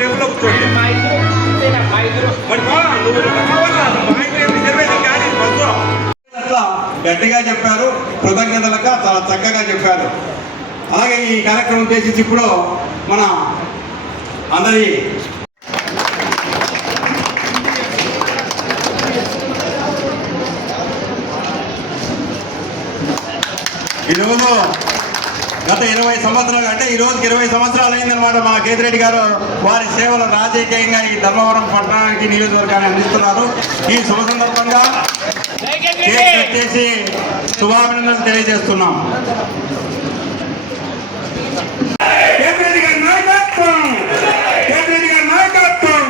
Table కూర్చోండి. అట్లా గట్టిగా చెప్పారు, కృతజ్ఞతలుగా చాలా చక్కగా చెప్పారు. అలాగే ఈ కార్యక్రమం ఉద్దేశించి ఇప్పుడు మన అందరి ఈరోజు గత 20 సంవత్సరాలు అంటే ఈ రోజుకి 20 సంవత్సరాలు అయిందనమాట. మా కేతిరెడ్డి గారు వారి సేవలు రాజకీయంగా ఈ ధర్మవరం పట్టణానికి నియోజకవర్గాన్ని అందిస్తున్నారు. ఈ శుభ సందర్భంగా కేక్ కట్ చేసి శుభాభినందనలు తెలియజేస్తున్నాం. కేతిరెడ్డి గారి నాయకత్వం, కేతిరెడ్డి గారి నాయకత్వం.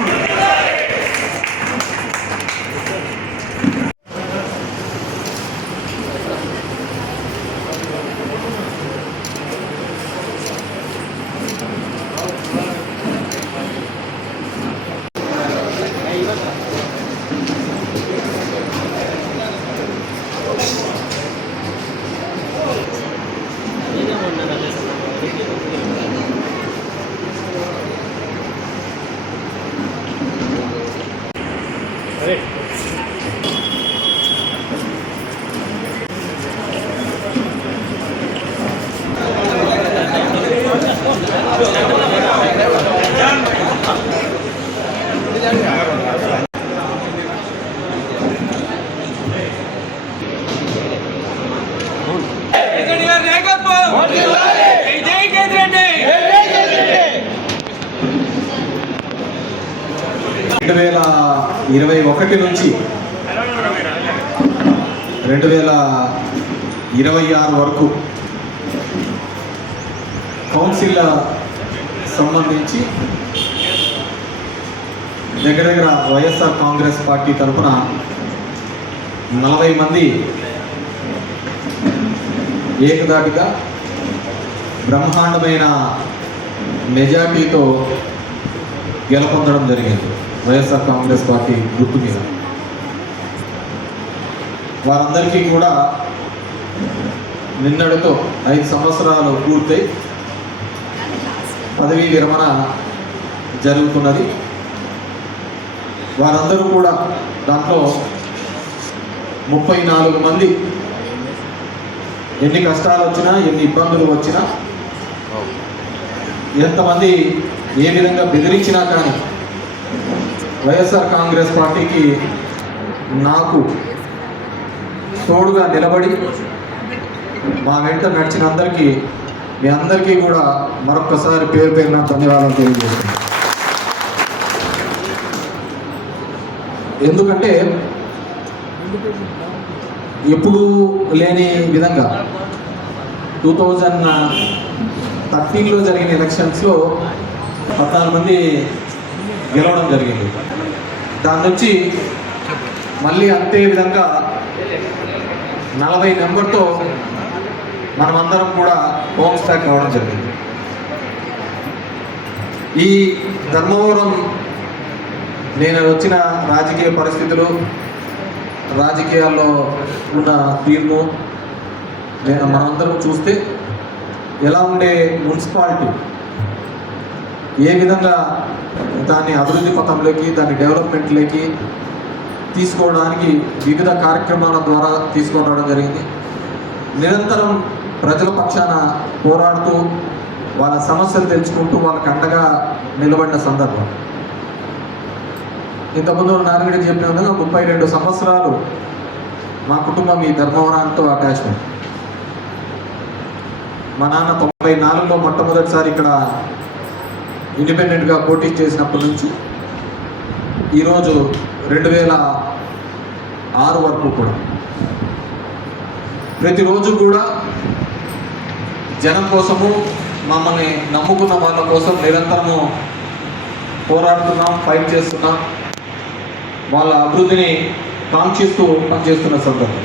నుంచి 2026 వరకు కౌన్సిల్ సంబంధించి దగ్గర వైఎస్ఆర్ కాంగ్రెస్ పార్టీ తరఫున 40 మంది ఏకదాటిగా బ్రహ్మాండమైన మెజార్టీతో గెలుపొందడం జరిగింది వైఎస్ఆర్ కాంగ్రెస్ పార్టీ గుర్తు మీద. వారందరికీ కూడా నిన్నటితో 5 సంవత్సరాలు పూర్తయి పదవీ విరమణ జరుగుతున్నది. వారందరూ కూడా దాంట్లో 34 మంది ఎన్ని కష్టాలు వచ్చినా, ఎన్ని ఇబ్బందులు వచ్చినా, ఎంతమంది ఏ విధంగా బెదిరించినా కానీ వైఎస్ఆర్ కాంగ్రెస్ పార్టీకి నాకు తోడుగా నిలబడి మా వెంట నడిచిన అందరికీ, మీ అందరికీ కూడా మరొక్కసారి పేరు పేరున ధన్యవాదాలు తెలియజేస్తున్నాను. ఎందుకంటే ఎప్పుడూ లేని విధంగా 2013లో జరిగిన ఎలక్షన్స్లో 14 మంది గెలవడం జరిగింది. దాని నుంచి మళ్ళీ అంతే విధంగా 40 నెంబర్తో మనమందరం కూడా హోమ్ స్టాక్ కావడం జరిగింది. ఈ ధర్మవరం నేను వచ్చిన రాజకీయ పరిస్థితులు, రాజకీయాల్లో ఉన్న తీర్పు మనందరం చూస్తే ఎలా ఉండే మున్సిపాలిటీ, ఏ విధంగా దాన్ని అభివృద్ధి పథంలోకి, దాని డెవలప్మెంట్లోకి తీసుకోవడానికి వివిధ కార్యక్రమాల ద్వారా తీసుకురావడం జరిగింది. నిరంతరం ప్రజల పక్షాన పోరాడుతూ వాళ్ళ సమస్యలు తెలుసుకుంటూ వాళ్ళకి అండగా నిలబడిన సందర్భం. ఇంతకుముందు నారాయణ చెప్పిన విధంగా 32 సంవత్సరాలు మా కుటుంబం ఈ ధర్మవరంతో అటాచ్మెంట్. మా నాన్న 94లో మొట్టమొదటిసారి ఇక్కడ ఇండిపెండెంట్గా పోటీ చేసినప్పటి నుంచి ఈరోజు 2006 వరకు కూడా ప్రతిరోజు కూడా జనం కోసము, మమ్మల్ని నమ్ముకున్న వాళ్ళ కోసం నిరంతరము పోరాడుతున్నాం, ఫైట్ చేస్తున్నాం, వాళ్ళ అభివృద్ధిని కాంక్షిస్తూ పనిచేస్తున్న సందర్భం.